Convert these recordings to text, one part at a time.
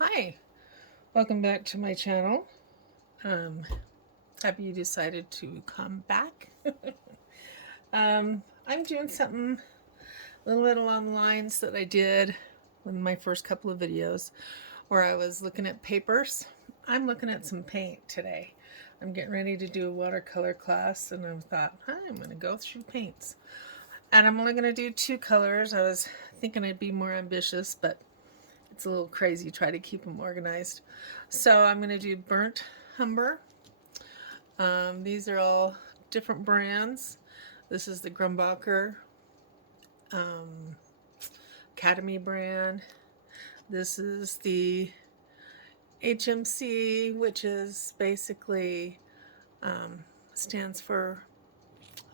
Hi, welcome back to my channel. Happy you decided to come back. I'm doing something a little bit along the lines that I did in my first couple of videos where I was looking at papers. I'm looking at some paint today. I'm getting ready to do a watercolor class and I thought, I'm going to go through paints. And I'm only going to do 2 colors. I was thinking I'd be more ambitious, but it's a little crazy. Try to keep them organized. So I'm going to do burnt umber. These are all different brands. This is the Grumbacher Academy brand. This is the HMC, which is basically stands for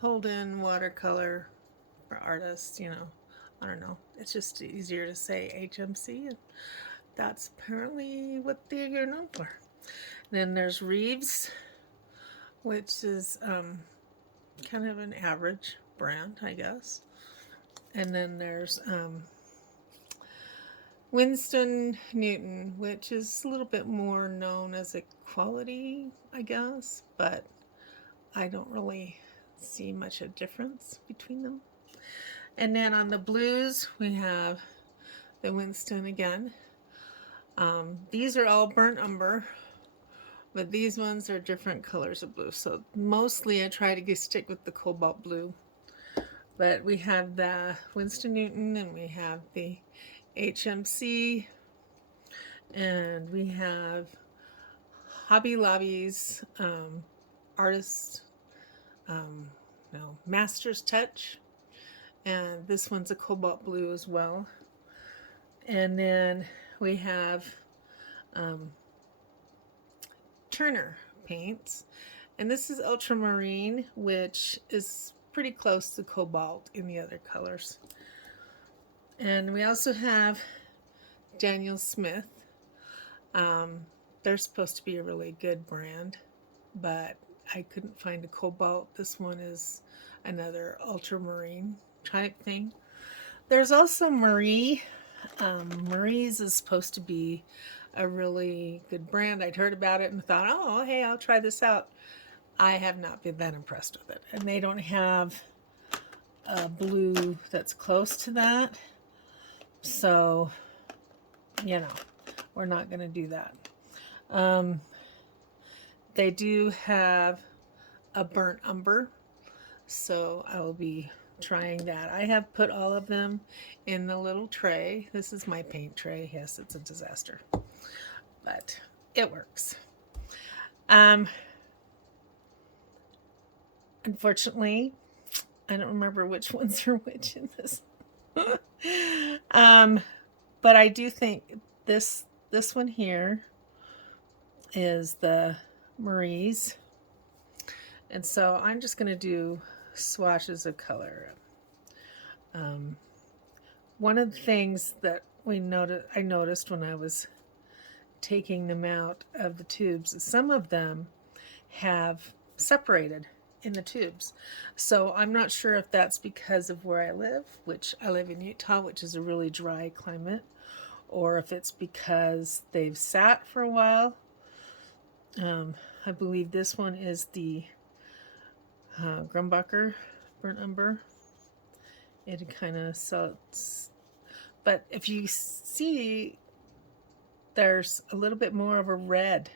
Holden Watercolor for artists. I don't know. It's just easier to say HMC, and that's apparently what they're known for. Then there's Reeves, which is kind of an average brand, I guess. And then there's Winston Newton, which is a little bit more known as a quality, I guess, but I don't really see much of a difference between them. And then on the blues, we have the Winston again. These are all burnt umber, but these ones are different colors of blue. So mostly I try to stick with the cobalt blue. But we have the Winston Newton and we have the HMC and we have Hobby Lobby's artist, Master's Touch. And this one's a cobalt blue as well. And then we have Turner paints, and this is Ultramarine, which is pretty close to Cobalt in the other colors. And we also have Daniel Smith. They're supposed to be a really good brand, but I couldn't find a Cobalt. This one is another Ultramarine type thing. There's also Marie. Marie's is supposed to be a really good brand. I'd heard about it and thought, oh, hey, I'll try this out. I have not been that impressed with it. And they don't have a blue that's close to that. So, we're not going to do that. They do have a burnt umber, so I will be trying that. I have put all of them in the little tray. This is my paint tray. Yes, it's a disaster, but it works. Unfortunately, I don't remember which ones are which in this. But I do think this one here is the Marie's, and so I'm just going to do swatches of color. One of the things that I noticed when I was taking them out of the tubes is some of them have separated in the tubes. So I'm not sure if that's because of where I live, which I live in Utah, which is a really dry climate, or if it's because they've sat for a while. I believe this one is the Grumbacher burnt umber. It kind of sells, but if you see, there's a little bit more of a red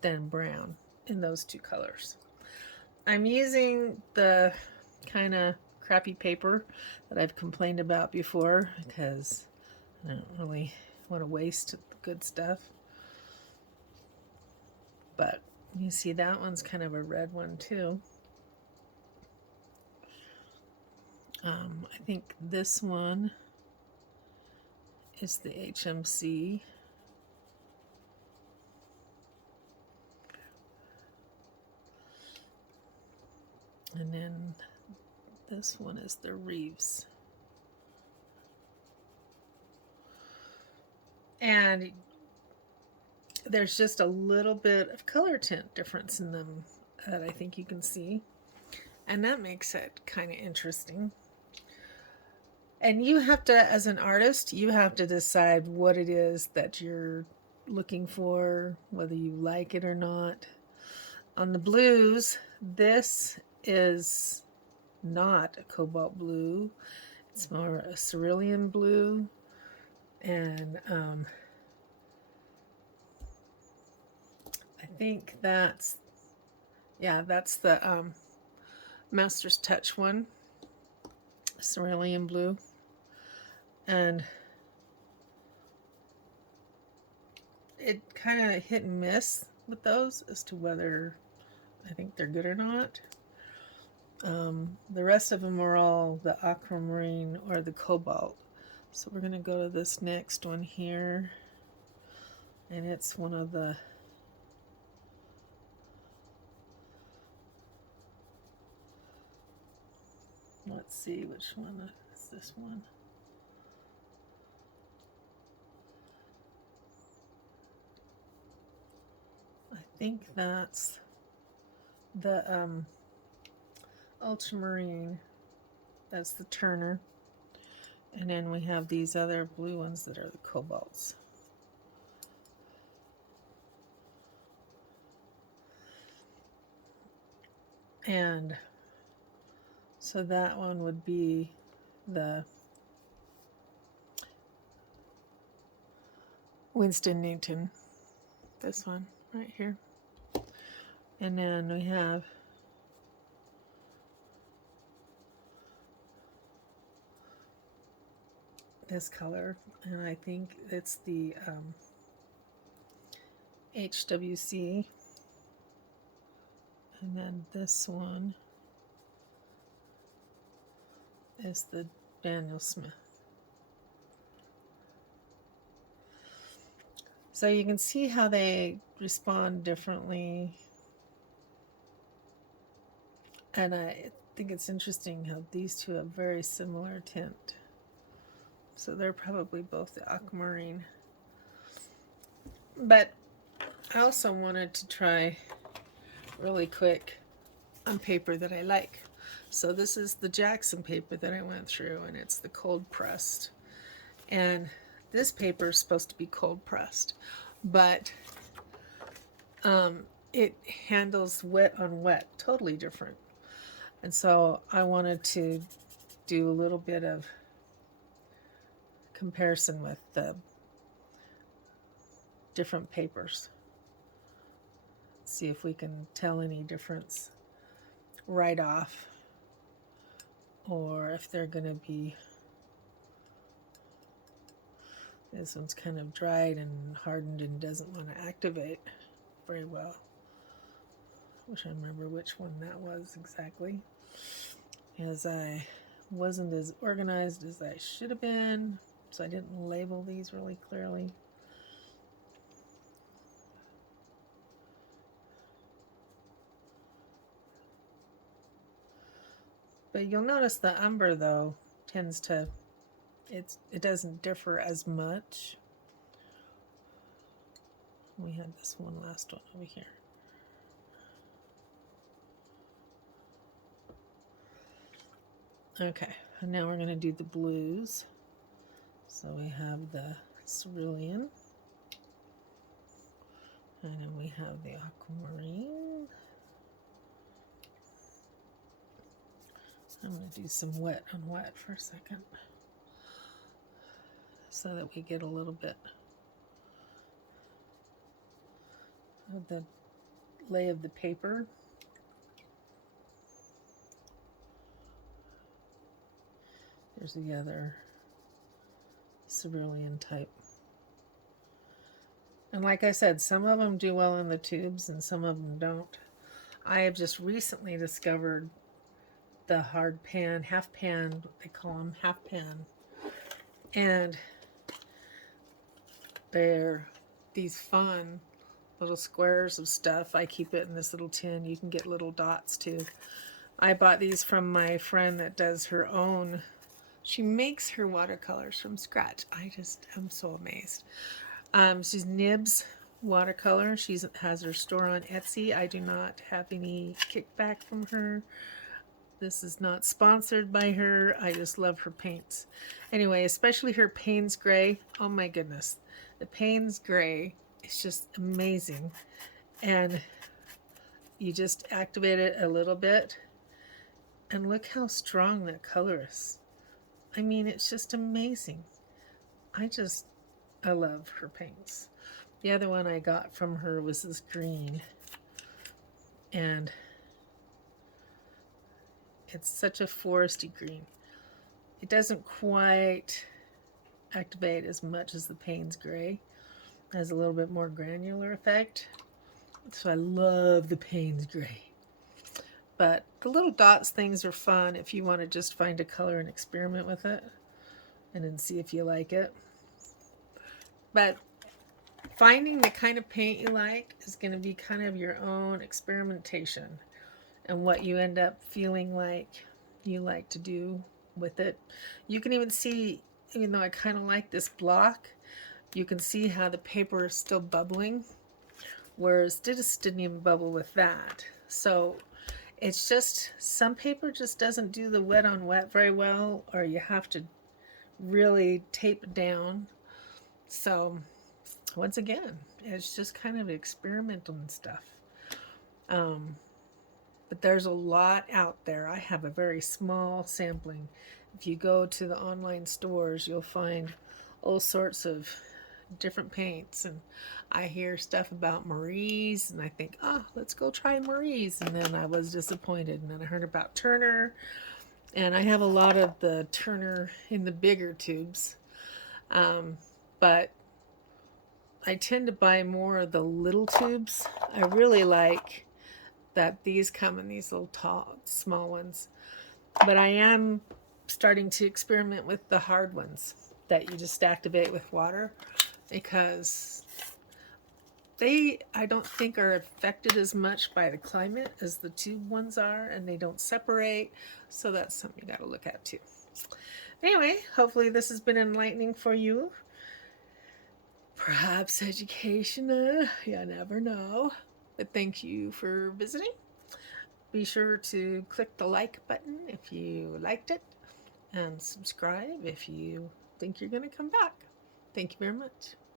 than brown in those 2 colors. I'm using the kind of crappy paper that I've complained about before because I don't really want to waste the good stuff. But you see that one's kind of a red one too. I think this one is the HMC. And then this one is the Reeves. And there's just a little bit of color tint difference in them that I think you can see. And that makes it kind of interesting. And you have to, as an artist, you have to decide what it is that you're looking for, whether you like it or not. On the blues, this is not a cobalt blue. It's more a cerulean blue. And I think that's the Master's Touch one, cerulean blue. And it kind of hit and miss with those as to whether I think they're good or not. The rest of them are all the Aquamarine or the Cobalt. So we're going to go to this next one here. And it's one of the let's see which one is this one. I think that's the Ultramarine. That's the Turner. And then we have these other blue ones that are the Cobalts. And so that one would be the Winston Newton. This one right here. And then we have this color, and I think it's the HWC. And then this one is the Daniel Smith. So you can see how they respond differently. And I think it's interesting how these two have very similar tint. So they're probably both the Aquamarine. But I also wanted to try really quick on paper that I like. So this is the Jackson paper that I went through, and it's the cold pressed. And this paper is supposed to be cold pressed, but it handles wet on wet totally different. And so I wanted to do a little bit of comparison with the different papers. See if we can tell any difference right off, or if they're going to be, this one's kind of dried and hardened and doesn't want to activate very well. Wish I remember which one that was exactly, as I wasn't as organized as I should have been, so I didn't label these really clearly. But you'll notice the umber, though, tends to, it doesn't differ as much. We had this one last one over here. Okay, and now we're going to do the blues. So we have the cerulean, and then we have the aquamarine. I'm going to do some wet on wet for a second so that we get a little bit of the lay of the paper. There's the other cerulean type. And like I said, some of them do well in the tubes and some of them don't. I have just recently discovered the hard pan, half pan, they call them half pan. And they're these fun little squares of stuff. I keep it in this little tin. You can get little dots too. I bought these from my friend that does her own. She makes her watercolors from scratch. I'm so amazed. She's Nibs Watercolor. Has her store on Etsy. I do not have any kickback from her. This is not sponsored by her. I just love her paints. Anyway, especially her Payne's Gray. Oh my goodness. The Payne's Gray is just amazing. And you just activate it a little bit. And look how strong that color is. I mean, it's just amazing. I love her paints. The other one I got from her was this green. And it's such a foresty green. It doesn't quite activate as much as the Payne's Gray. It has a little bit more granular effect. So I love the Payne's Gray. But the little dots things are fun if you want to just find a color and experiment with it and then see if you like it. But finding the kind of paint you like is going to be kind of your own experimentation and what you end up feeling like you like to do with it. You can even see, even though I kind of like this block, you can see how the paper is still bubbling, whereas this didn't even bubble with that. So it's just, some paper just doesn't do the wet on wet very well, or you have to really tape it down. So once again, it's just kind of experimental and stuff. But there's a lot out there. I have a very small sampling. If you go to the online stores, you'll find all sorts of different paints, and I hear stuff about Marie's and I think, oh, let's go try Marie's, and then I was disappointed. And then I heard about Turner, and I have a lot of the Turner in the bigger tubes, but I tend to buy more of the little tubes. I really like that these come in these little tall, small ones, but I am starting to experiment with the hard ones that you just activate with water, because I don't think are affected as much by the climate as the tube ones are, and they don't separate, so that's something you got to look at too. Anyway, hopefully this has been enlightening for you, perhaps educational, you never know. But thank you for visiting. Be sure to click the like button if you liked it, and subscribe if you think you're going to come back. Thank you very much.